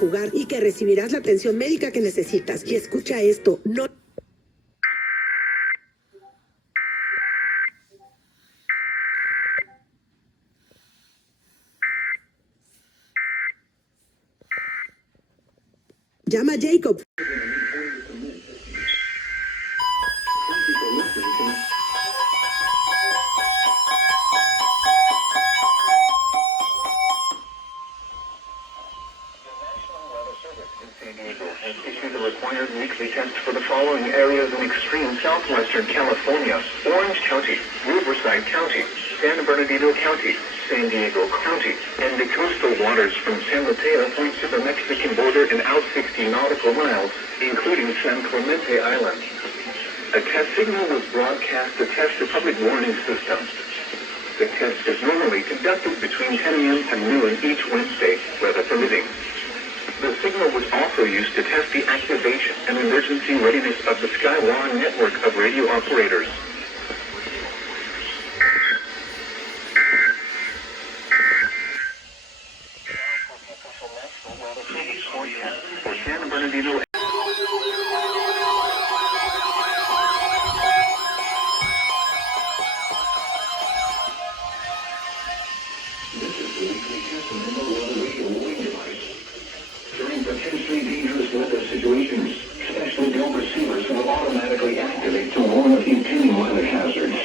jugar y que recibirás la atención médica que necesitas. Y escucha esto, no... Llama a Jacob. Has issued the required weekly tests for the following areas in extreme southwestern California: Orange County, Riverside County, San Bernardino County, San Diego County, and the coastal waters from San Mateo Point to the Mexican border and out 60 nautical miles, including San Clemente Island. A test signal was broadcast to test the public warning system. The test is normally conducted between 10 a.m. and noon each Wednesday, weather permitting. The signal was also used to test the activation and emergency readiness of the Skywalk network of radio operators. For San Bernardino. During potentially dangerous weather situations, special bell receivers will automatically activate to warn of impending weather hazards.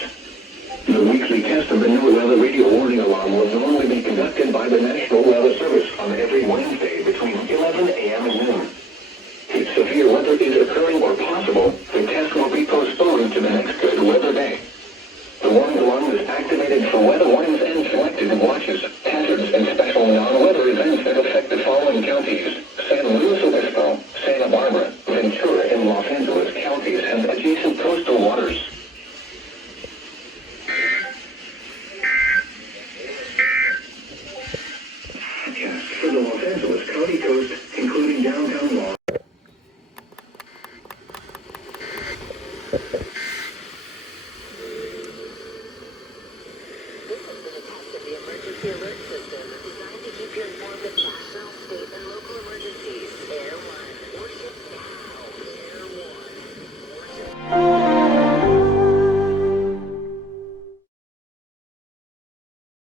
The weekly test of the new weather radio warning alarm will normally be conducted by the National Weather Service on every Wednesday between 11 a.m. and noon. If severe weather is occurring or possible, the test will be postponed to the next good weather day. The warning alarm is activated for weather warnings and selected watches, hazards, and special non-weather events that affect the following counties: San Luis Obispo, Santa Barbara, Ventura, and Los Angeles counties and adjacent coastal waters. Yes, for the Los Angeles County coast, including downtown Los This has been a test of the emergency alert system designed to keep you informed of national, state, and